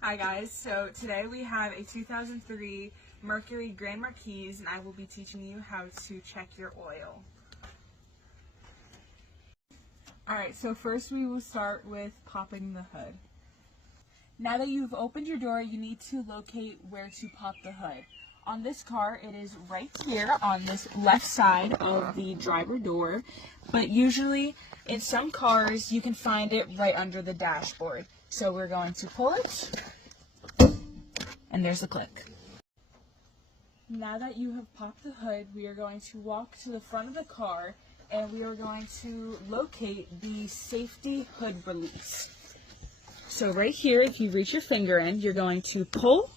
Hi guys, so today we have a 2003 Mercury Grand Marquis and I will be teaching you how to check your oil. Alright, so first we will start with popping the hood. Now that you've opened your door, you need to locate where to pop the hood. On this car, it is right here on this left side of the driver door, but usually in some cars you can find it right under the dashboard. So we're going to pull it, and there's the click. Now that you have popped the hood, we are going to walk to the front of the car and we are going to locate the safety hood release. So right here, if you reach your finger in, you're going to pull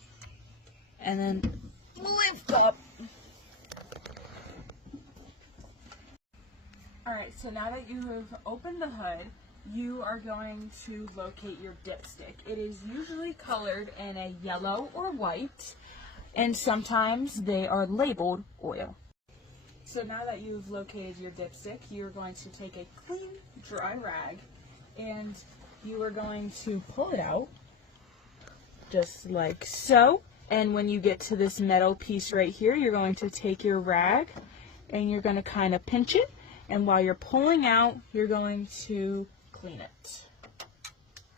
and then lift up. Alright, so now that you have opened the hood, you are going to locate your dipstick. It is usually colored in a yellow or white, and sometimes they are labeled oil. So now that you've located your dipstick, you're going to take a clean, dry rag, and you are going to pull it out, just like so. And when you get to this metal piece right here, you're going to take your rag, and you're going to kind of pinch it, and while you're pulling out, you're going to clean it,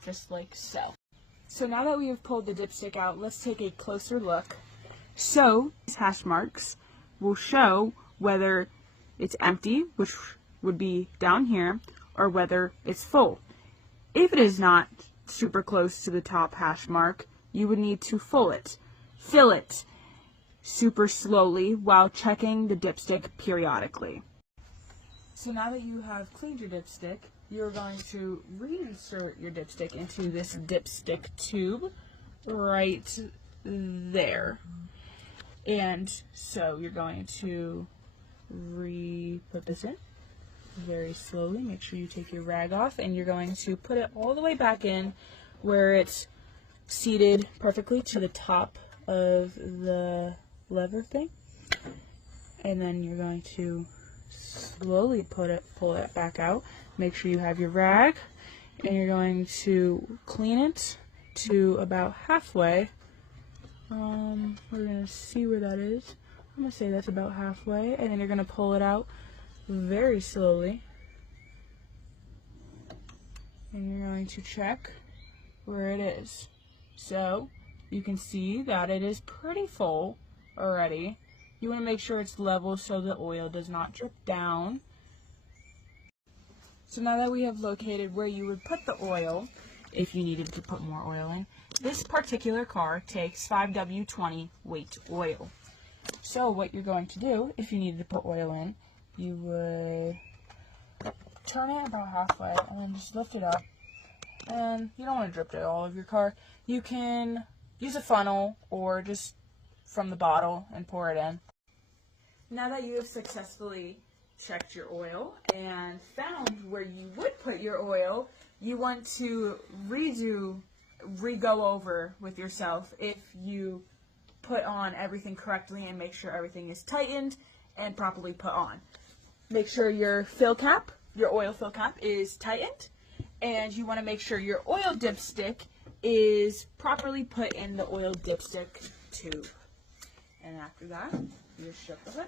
just like so. So now that we have pulled the dipstick out, let's take a closer look. So these hash marks will show whether it's empty, which would be down here, or whether it's full. If it is not super close to the top hash mark, you would need to fill it super slowly while checking the dipstick periodically. So now that you have cleaned your dipstick, you're going to reinsert your dipstick into this dipstick tube right there. And so you're going to put this in very slowly. Make sure you take your rag off, and you're going to put it all the way back in where it's seated perfectly to the top of the lever thing. And then you're going to slowly pull it back out. Make sure you have your rag, and you're going to clean it to about halfway. We're going to see where that is. I'm going to say that's about halfway, and then you're going to pull it out very slowly. And you're going to check where it is. So you can see that it is pretty full already. You want to make sure it's level so the oil does not drip down. So now that we have located where you would put the oil, if you needed to put more oil in, this particular car takes 5W20 weight oil. So what you're going to do, if you needed to put oil in, you would turn it about halfway and then just lift it up. And you don't want to drip it all over your car. You can use a funnel or just from the bottle and pour it in. Now that you have successfully checked your oil and found where you would put your oil, you want to re-go over with yourself if you put on everything correctly and make sure everything is tightened and properly put on. Make sure your oil fill cap is tightened, and you want to make sure your oil dipstick is properly put in the oil dipstick tube. And after that, you just shut the hood.